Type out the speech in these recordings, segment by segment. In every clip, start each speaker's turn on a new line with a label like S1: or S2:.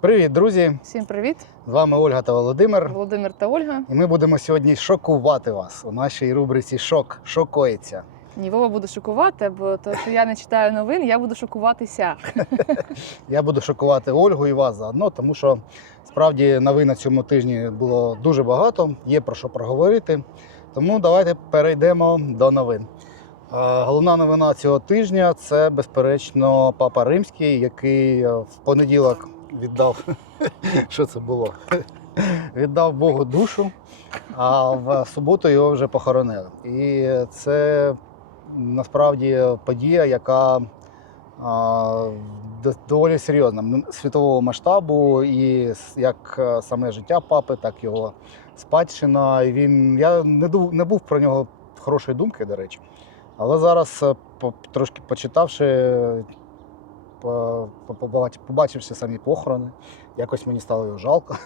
S1: Привіт, друзі!
S2: Всім привіт!
S1: З вами Ольга та Володимир.
S2: Володимир та Ольга.
S1: І ми будемо сьогодні шокувати вас у нашій рубриці Шок. Шокується.
S2: Ні, Вова буде шокувати, бо то, що я не читаю новин, я буду шокуватися.
S1: Я буду шокувати Ольгу і вас заодно, тому що справді новин на цьому тижні було дуже багато, є про що проговорити. Тому давайте перейдемо до новин. Е, Головна новина цього тижня це, безперечно, папа римський, який е, в понеділок віддав. Що це було? Віддав Богу душу, а в суботу його вже похоронили. І це насправді подія, яка доволі серйозна світового масштабу, і як е, саме життя папи, так його спадщина. І він я не був про нього хорошої думки, до речі. Але зараз, е, трошки почитавши, побачивши самі похорони, якось мені стало його жалко.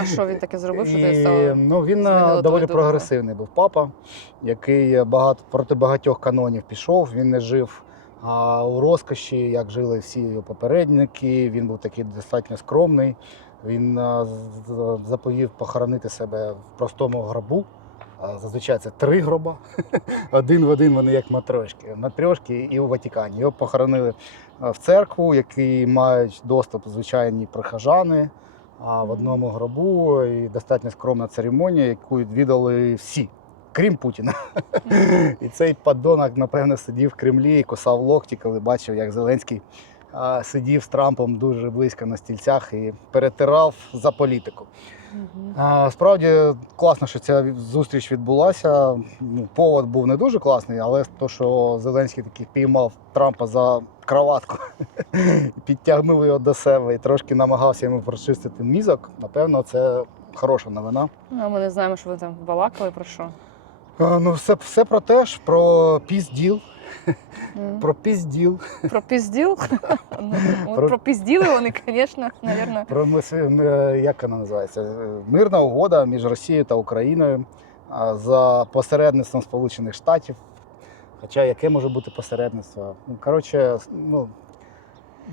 S2: А що він таке зробив, що ти стало?
S1: ну, він е, доволі
S2: думку?
S1: прогресивний був папа, який багато проти багатьох канонів пішов. Він не жив а, у розкоші, як жили всі його попередники. Він був такий достатньо скромний. Він е, з- з- заповів похоронити себе в простому гробу. Зазвичай це три гроба. Один в один вони як матрешки. Матрешки і у Ватикані. Його похоронили е, в церкву, які мають доступ звичайні прихожани. А в одному гробу і достатньо скромна церемонія, яку відвідали всі, крім Путіна. І цей подонок, напевно, сидів в Кремлі і кусав локті, коли бачив, як Зеленський сидів з Трампом дуже близько на стільцях і перетирав за політику. А, Справді класно, що ця зустріч відбулася. Ну, повод був не дуже класний, але то, що Зеленський таки піймав Трампа за кроватку, підтягнув його до себе і трошки намагався йому прочистити мізок, напевно, це хороша новина.
S2: Ну, а ми не знаємо, що ви там балакали про що.
S1: Ну, все, все про те ж, про пізділ,
S2: М.
S1: про пізділ,
S2: Про пізділ? Ну,
S1: Про-
S2: Про пізділи вони, звісно,
S1: мис- е, як вона називається? Е, Мирна угода між Росією та Україною за посередництвом Сполучених Штатів. Хоча яке може бути посередництво? Ну, коротше, ну.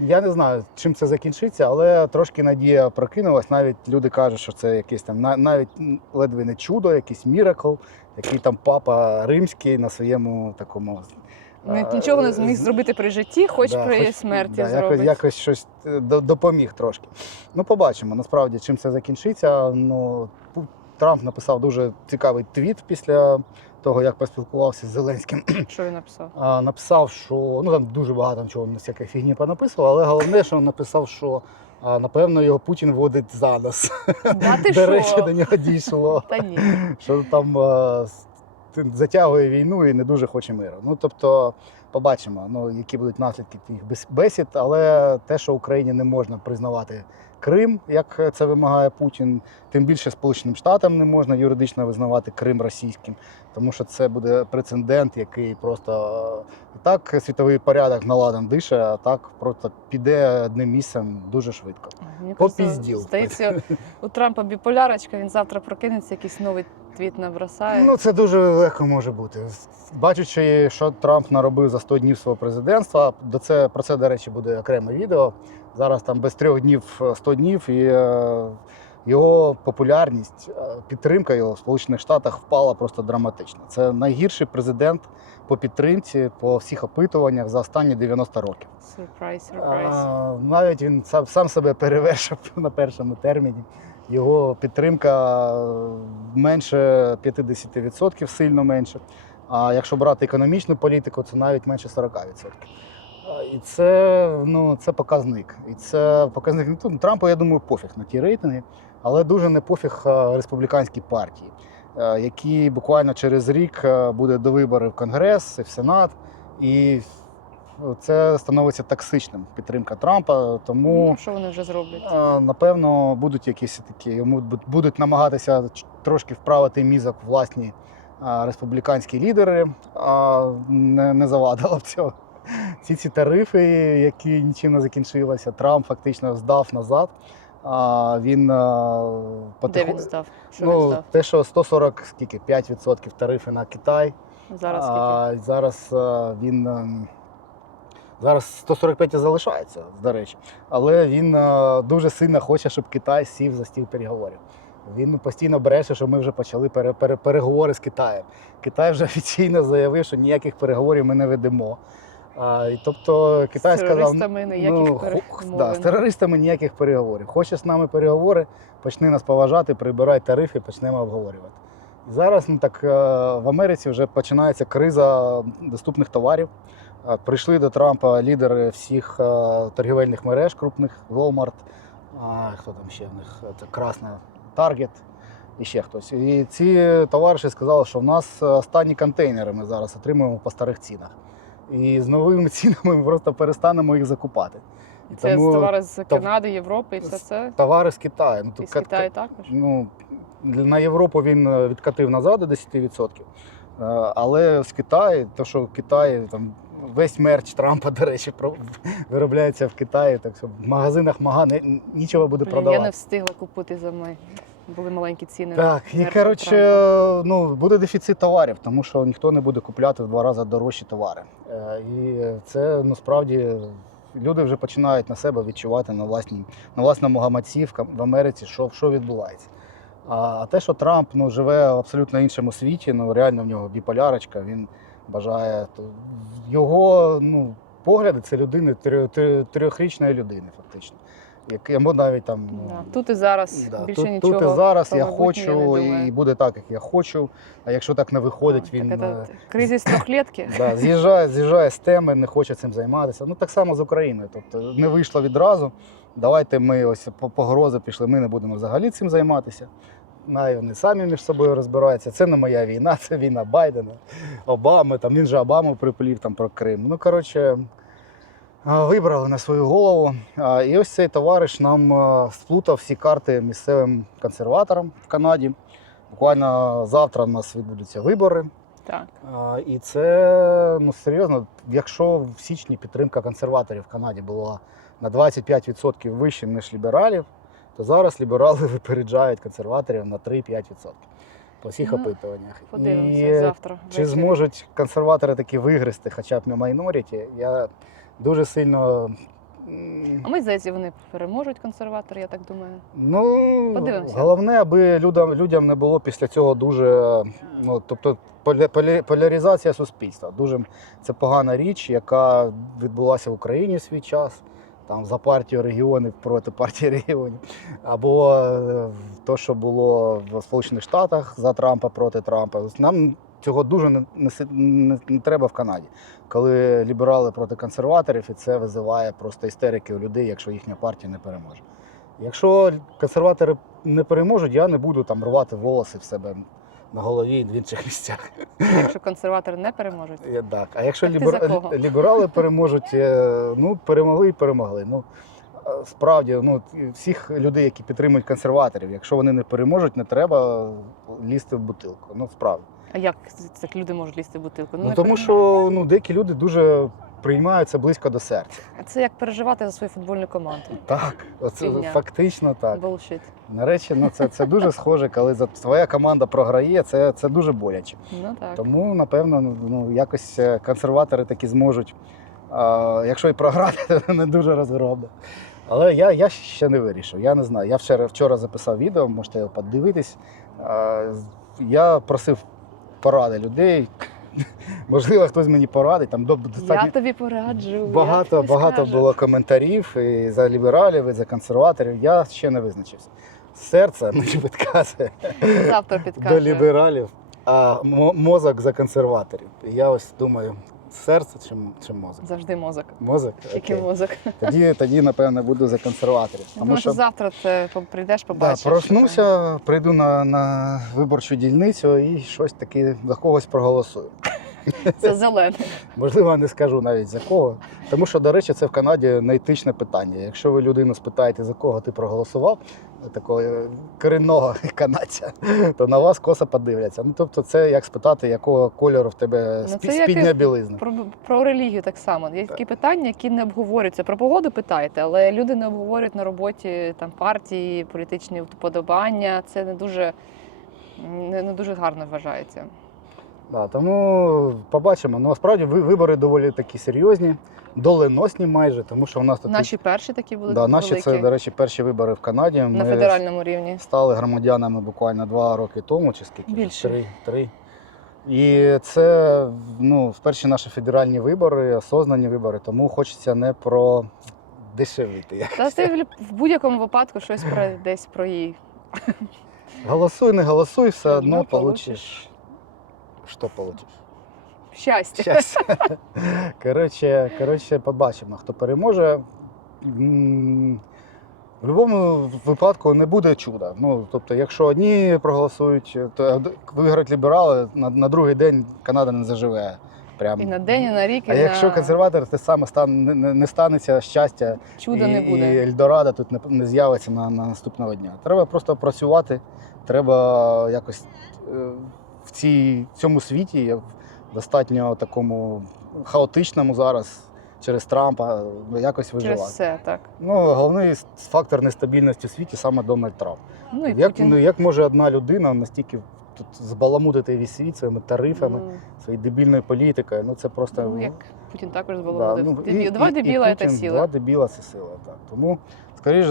S1: Я не знаю, чим це закінчиться, але трошки надія прокинулась. Навіть люди кажуть, що це якесь там на- навіть ледве не чудо, якийсь міракл, який там папа римський на своєму такому.
S2: Він нічого не зміг зробити при житті, хоч
S1: Да,
S2: при
S1: хоч-
S2: смерті
S1: да,
S2: зробить.
S1: якось, якось щось е, до- допоміг трошки. Ну, побачимо, насправді, чим це закінчиться. Ну, Трамп написав дуже цікавий твіт після того, як поспілкувався з Зеленським.
S2: Що він написав?
S1: А, написав, що ну там дуже багато чого всякої фігні понаписував, але головне, що написав, що а, напевно його Путін водить за нос.
S2: Да ти
S1: До речі, до нього дійшло
S2: Та ні.
S1: що там е, затягує війну і не дуже хоче миру. Ну тобто, побачимо, ну які будуть наслідки тих бесід, але те, що Україні не можна признавати Крим, як це вимагає Путін, тим більше Сполученим Штатам не можна юридично визнавати Крим російським, тому що це буде прецедент, який просто е, так світовий порядок наладом дише, а так просто піде одним місцем дуже швидко.
S2: Мені
S1: Попізділ.
S2: Здається, у Трампа біполярочка, він завтра прокинеться, якийсь новий твіт набросає.
S1: Ну, це дуже легко може бути. Бачачи, що Трамп наробив за 100 днів свого президентства, до це, про це, до речі, буде окреме відео. Зараз там без трьох днів е, 100 днів, і е, його популярність, е, підтримка його в Сполучених Штатах впала просто драматично. Це найгірший президент по підтримці, по всіх опитуваннях за останні 90 років.
S2: Сюрприз, сюрприз.
S1: А, навіть він сам, сам себе перевершив на першому терміні. Його підтримка е, менше 50%, сильно менше. А якщо брати економічну політику, це навіть менше 40%. І це, ну, це показник. І це показник ну, Трампу, я думаю, пофіг на ті рейтинги, але дуже не пофіг е, республіканській партії, е, які буквально через рік буде до виборів в Конгрес і в Сенат. І це становиться токсичним підтримка Трампа. Тому
S2: Ну, що вони вже зроблять?
S1: е, напевно будуть якісь такі йому будуть намагатися трошки вправити мізок власні е, республіканські лідери. А не, не завадило б цього. Ці ці тарифи, які нічим не закінчилися, Трамп фактично здав назад. А він е,
S2: Де він здав? Що він
S1: Ну,
S2: здав?
S1: те, що 140 скільки 5% тарифи на Китай.
S2: Зараз скільки?
S1: А, зараз він ем, Зараз 145 залишається, до речі. Але він е, дуже сильно хоче, щоб Китай сів за стіл переговорів. Він постійно бреше, що ми вже почали пере, пере, переговори з Китаєм. Китай вже офіційно заявив, що ніяких переговорів ми не ведемо. А, і тобто Китай
S2: з
S1: сказав,
S2: терористами ніяких
S1: ну, ху- да, з терористами ніяких переговорів. Хочеш з нами переговори, почни нас поважати, прибирай тарифи, почнемо обговорювати. І зараз ну, так, е, в Америці вже починається криза доступних товарів. Прийшли до Трампа лідери всіх е, торгівельних мереж крупних, Walmart, а, хто там ще в них? Це Красна, Target і ще хтось. І ці товариші сказали, що в нас останні контейнери ми зараз отримуємо по старих цінах. І з новими цінами ми просто перестанемо їх закупати. І
S2: Це
S1: тому
S2: товари з Канади, Європи і все це.
S1: Товари з Китаю. Ну, тут
S2: з Китаю також.
S1: ну, на Європу він е, відкатив назад до 10%. Е, Але з Китаю, то що в Китаї там весь мерч Трампа, до речі, виробляється в Китаї, так що в магазинах мага не, нічого буде
S2: Блін, я не встигла купити за мною. Були маленькі ціни.
S1: Так, і коротше, ну буде дефіцит товарів, тому що ніхто не буде купляти в два рази дорожчі товари. Е, І це ну справді люди вже починають на себе відчувати на власній на власному гаманці в в Америці, що, що відбувається. А те, що Трамп ну, живе в абсолютно іншому світі, ну реально в нього біполярочка, він бажає то його ну, погляди це людини трьох- трьох- трьохрічної людини, фактично. Як йому навіть там ну,
S2: Да. Тут і зараз
S1: Да,
S2: більше
S1: тут,
S2: нічого.
S1: тут і зараз я хочу, і буде так, як я хочу. А якщо так не виходить,
S2: Так,
S1: він
S2: так, це кризис трьохлітки.
S1: да, з'їжджає, з'їжджає з теми, не хоче цим займатися. Ну так само з Україною. Тобто не вийшло відразу. Давайте ми ось по погрози пішли. Ми не будемо взагалі цим займатися. Най вони самі між собою розбираються. Це не моя війна, це війна Байдена, Обами. Там він же Обаму приплів там про Крим. Ну коротше. Вибрали на свою голову. І ось цей товариш нам сплутав всі карти місцевим консерваторам в Канаді. Буквально завтра у нас відбудуться вибори.
S2: Так.
S1: А, І це ну серйозно, якщо в січні підтримка консерваторів в Канаді була на 25% вищим, ніж лібералів, то зараз ліберали випереджають консерваторів на 3-5% по всіх
S2: Ну,
S1: опитуваннях.
S2: Подивимося
S1: І
S2: завтра.
S1: чи
S2: ввечері.
S1: зможуть консерватори таки вигризти хоча б на майноріті, я дуже сильно.
S2: А ми здається, вони переможуть консерватори, я так думаю.
S1: Ну,
S2: Подивимося.
S1: головне, аби людям, людям не було після цього дуже. Ну, тобто поля- поля- поляризація суспільства. Дуже це погана річ, яка відбулася в Україні в свій час. Там за партію регіонів проти партії регіонів. Або е, то, що було в Сполучених Штатах за Трампа проти Трампа. Нам цього дуже не, не, не, не треба в Канаді. Коли ліберали проти консерваторів, і це визиває просто істерики у людей, якщо їхня партія не переможе. Якщо консерватори не переможуть, я не буду там рвати волоси в себе на голові і в інших місцях.
S2: Якщо консерватори не переможуть.
S1: Я Так. А якщо
S2: Так
S1: лібер... ліберали переможуть, е, ну перемогли і перемогли. Ну справді, ну всіх людей, які підтримують консерваторів, якщо вони не переможуть, не треба лізти в бутилку. Ну справді.
S2: А як цих люди можуть лізти в бутилку?
S1: Ну,
S2: не
S1: тому що ну деякі люди дуже приймають це близько до серця.
S2: це як переживати за свою футбольну команду.
S1: Так, оце
S2: Фігня.
S1: фактично так.
S2: Bullshit.
S1: До речі, ну це, це дуже схоже, коли за твоя команда програє, це, це дуже боляче.
S2: Ну так.
S1: Тому, напевно, ну, якось е, консерватори таки зможуть, а, якщо і програти, то не дуже розгромно. Але я, я ще не вирішив. Я не знаю. Я вчора, вчора записав відео, можете його подивитись. А, Я просив поради людей. Можливо, хтось мені порадить. Там достатньо...
S2: Я тобі пораджу.
S1: багато, багато було коментарів і за лібералів, і за консерваторів. Я ще не визначився. Серце мені підказує
S2: Завтра
S1: до лібералів, а мозок за консерваторів. І я ось думаю, серце чи, чи мозок?
S2: Завжди мозок.
S1: Мозок?
S2: Тільки мозок.
S1: Тоді, тоді, напевно, буду за консерваторів.
S2: Тому що завтра по- прийдеш,
S1: да,
S2: побачиш.
S1: проснуся, прийду на, на виборчу дільницю і щось таке за когось проголосую.
S2: Це зелене.
S1: Можливо, не скажу навіть за кого. Тому що, до речі, це в Канаді неетичне питання. Якщо ви людину спитаєте, за кого ти проголосував, такого е, корінного канадця, то на вас косо подивляться. Ну тобто, це як спитати, якого кольору в тебе
S2: Ну, як
S1: спідня білизна.
S2: Про, про релігію так само. Є такі питання, які не обговорюються. Про погоду питаєте, але люди не обговорюють на роботі там партії, політичні вподобання. Це не дуже, не, не дуже гарно вважається.
S1: Да, тому побачимо. Ну, насправді вибори доволі такі серйозні. доленосні майже, тому що у нас тут
S2: Наші перші такі були
S1: да, наші
S2: великі
S1: це, до речі, перші вибори в Канаді.
S2: на
S1: Ми
S2: федеральному рівні.
S1: стали громадянами буквально два роки тому, чи скільки?
S2: Більше.
S1: три. три. І це ну, перші наші федеральні вибори, осознані вибори, тому хочеться не про дешевити.
S2: Та ти в- будь-якому випадку щось про десь про її.
S1: Голосуй, не голосуй, все одно получиш. Що получиш?
S2: Щастя.
S1: Щастя. Коротше, коротше, побачимо, хто переможе. В будь-якому випадку не буде чуда. Ну, тобто, якщо одні проголосують, то виграють ліберали, на, на другий день Канада не заживе. Прям.
S2: І на день, і на рік, і
S1: А якщо
S2: на
S1: консерватор, те саме стан, не, не- не станеться щастя,
S2: чуда
S1: і,
S2: не буде.
S1: і Ельдорадо тут не, не з'явиться на, на наступного дня. Треба просто працювати, треба якось е, цій, цьому світі, достатньо такому хаотичному зараз через Трампа ну, якось
S2: Через все, так.
S1: Ну, головний фактор нестабільності у світі саме Дональд Трамп.
S2: Ну і
S1: Як,
S2: Путін.
S1: ну, як може одна людина настільки тут збаламутити весь світ своїми тарифами,
S2: Ну,
S1: своєю дебільною політикою? Ну це просто
S2: ну, як Путін також
S1: Да,
S2: збалував.
S1: ну,
S2: Дебіл. Два дебіла це сила.
S1: Два дебіла це сила. Так. Тому, скоріш,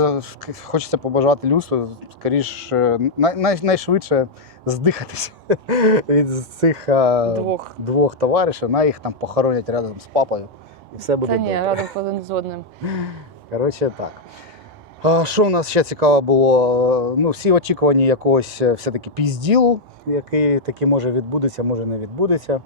S1: хочеться побажати людству, скоріш, е, най, най, найшвидше здихатися від цих е,
S2: Двох.
S1: двох товаришів, на їх там похоронять рядом з папою, і все буде
S2: Та ні,
S1: добре.
S2: разом один з одним.
S1: Коротше, так. А, що у нас ще цікаво було? Ну, всі очікувані якогось е, все-таки пізділу, який таки може відбудеться, може не відбудеться.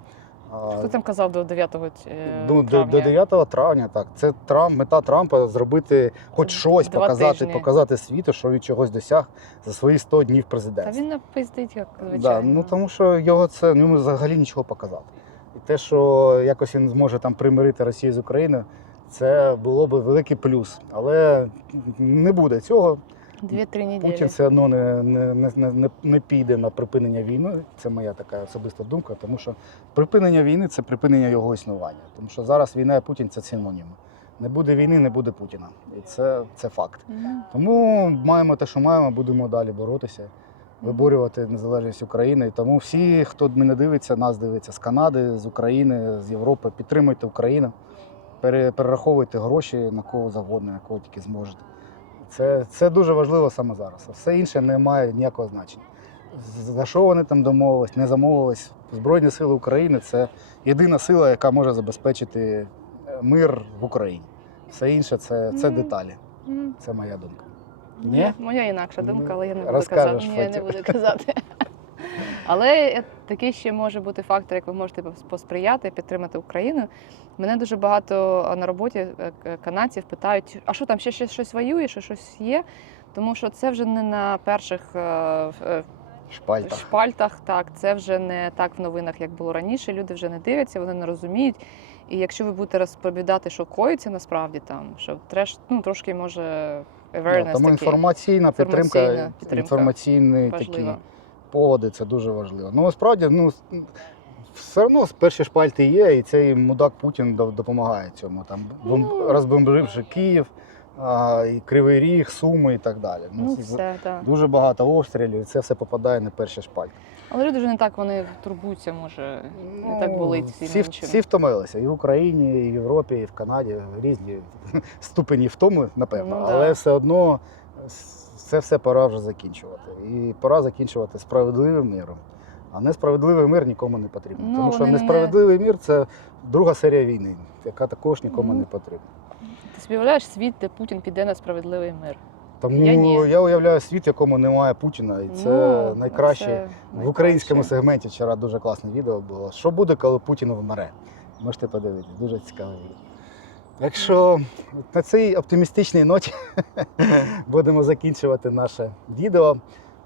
S2: Хто там казав до 9 е,
S1: Ну, до,
S2: травня?
S1: до 9 травня, так. Це Трамп, мета Трампа зробити хоч щось,
S2: два
S1: показати,
S2: тижні.
S1: показати світу, що він чогось досяг за свої 100 днів
S2: Та він напиздить, як
S1: да,
S2: звичайно.
S1: ну тому що його це ну, йому взагалі нічого показати. І те, що якось він зможе там примирити Росію з Україною, це було б великий плюс. Але не буде цього.
S2: Дві-три неділі.
S1: Путін все одно не, не, не, не, не піде на припинення війни. Це моя така особиста думка, тому що припинення війни це припинення його існування. Тому що зараз війна і Путін це синоніми. Не буде війни, не буде Путіна. І це, це факт.
S2: Мгм.
S1: Тому маємо те, що маємо, будемо далі боротися, виборювати незалежність України. І тому всі, хто мене дивиться, нас дивиться з Канади, з України, з Європи, підтримуйте Україну, перераховуйте гроші на кого завгодно, на кого тільки зможете. Це, це дуже важливо саме зараз. Все інше не має ніякого значення. За що вони там домовились, не замовились. Збройні сили України це єдина сила, яка може забезпечити е, мир в Україні. Все інше це, це деталі. Це моя думка.
S2: Ні?
S1: Ні?
S2: Моя інакша думка,
S1: Ну,
S2: але я не буду
S1: розкажеш
S2: казати. Ні, я не буду казати. Але такий ще може бути фактор, як ви можете посприяти, підтримати Україну. Мене дуже багато на роботі е, канадців питають, а що там ще, ще щось воює, що щось є. Тому що це вже не на перших е, е,
S1: Шпальта.
S2: шпальтах. Так, це вже не так в новинах, як було раніше. Люди вже не дивляться, вони не розуміють. І якщо ви будете розповідати, що коїться насправді там, що треш, ну трошки може awareness
S1: тому
S2: такий
S1: інформаційна підтримка, такі
S2: важливо.
S1: Поводи це дуже важливо. Ну насправді, ну все одно перші шпальти є, і цей мудак Путін допомагає цьому. Там бом-
S2: Ну.
S1: розбомбивши Київ, а, і Кривий Ріг, Суми і так далі.
S2: Ну,
S1: з-
S2: все, так.
S1: Дуже багато обстрілів, і це все попадає на перші шпальти.
S2: Але люди вже не так вони турбуються, може, не так болить всім
S1: Ну, всі, всі втомилися і в Україні, і в Європі, і в Канаді різні ступені втоми, напевно.
S2: Ну, да.
S1: Але все одно це все пора вже закінчувати. І пора закінчувати справедливим миром. А несправедливий мир нікому не потрібен.
S2: Ну,
S1: Тому що
S2: не-
S1: несправедливий мир це друга серія війни, яка також нікому
S2: Ну,
S1: не потрібна.
S2: Ти собі уявляєш світ, де Путін піде на справедливий мир.
S1: Тому
S2: Я
S1: я, уявляю світ, в якому немає Путіна, і це
S2: Ну,
S1: найкраще.
S2: це
S1: В українському
S2: найкраще.
S1: сегменті вчора дуже класне відео було. Що буде, коли Путін вмре? Можете подивитися, дуже цікаве відео. Так що на цій оптимістичній ноті будемо закінчувати наше відео.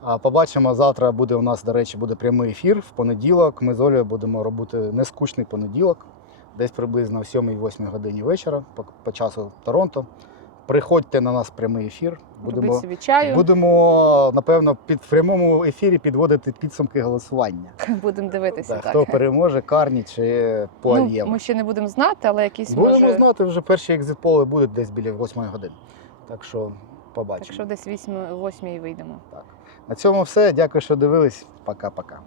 S1: А Побачимо, завтра буде у нас, до речі, буде прямий ефір в понеділок. Ми з Олею будемо робити нескучний понеділок, десь приблизно о 7-8 годині вечора по часу Торонто. Приходьте на нас прямий ефір. Будемо
S2: собі чаю,
S1: Будемо, напевно, під в прямому ефірі підводити підсумки голосування.
S2: будемо дивитися.
S1: Так,
S2: так.
S1: хто переможе, Карні чи
S2: ну, ми ще не будемо знати, але якісь
S1: Будемо
S2: може...
S1: знати, вже перші екзитполи будуть десь біля 8 години. Так що побачимо.
S2: Так що десь 8 восьмій вийдемо.
S1: Так. На цьому все. Дякую, що дивились. Пока-пока.